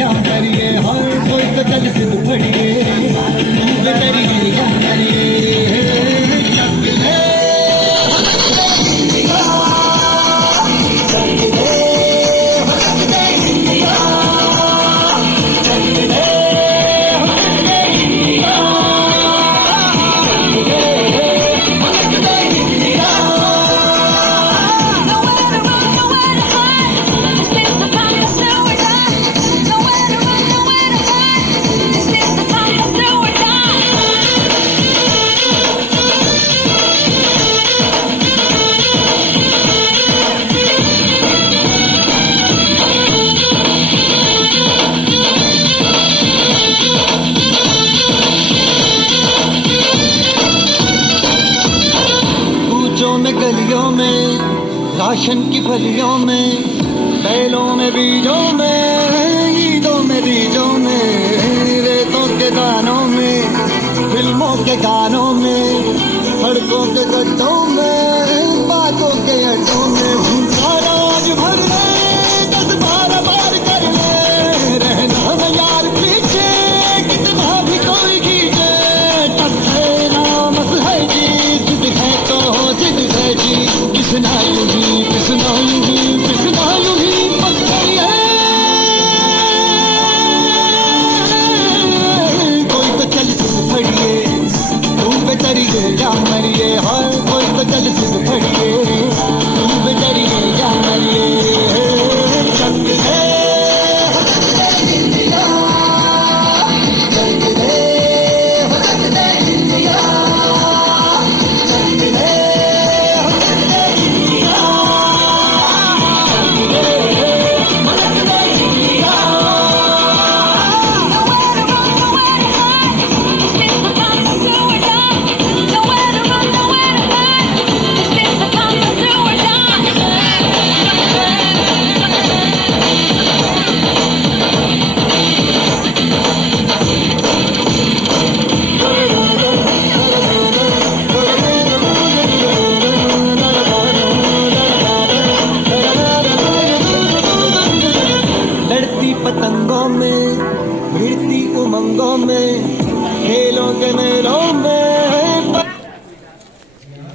या करिए हर कोई तो चल सिद्ध फड़िए करिए या करिए चक ले में गलियों में राशन की फलियों में बैलों में बीजों में ईदों में बीजों में रेतों के दानों में फिल्मों के गानों में सड़कों के गड्ढों में बातों के अड्डों में भूखा आज भर ले 10-12 बार कर ले रहना न यार पीछे कितना भी कोई खींचे टक्के नामस है जी जिद है तो जिद है जी किसना यूं ही किसना यूं ही किसना यूं ही बस करिए कोई तो चल सिद्ध फड़िए तू बेचरिए या मरिए हर कोई तो चल सिद्ध फड़िए तू बेचरिए या मरिए चक ले पतंगों में भिड़ती उमंगों में खेलों के मेलों में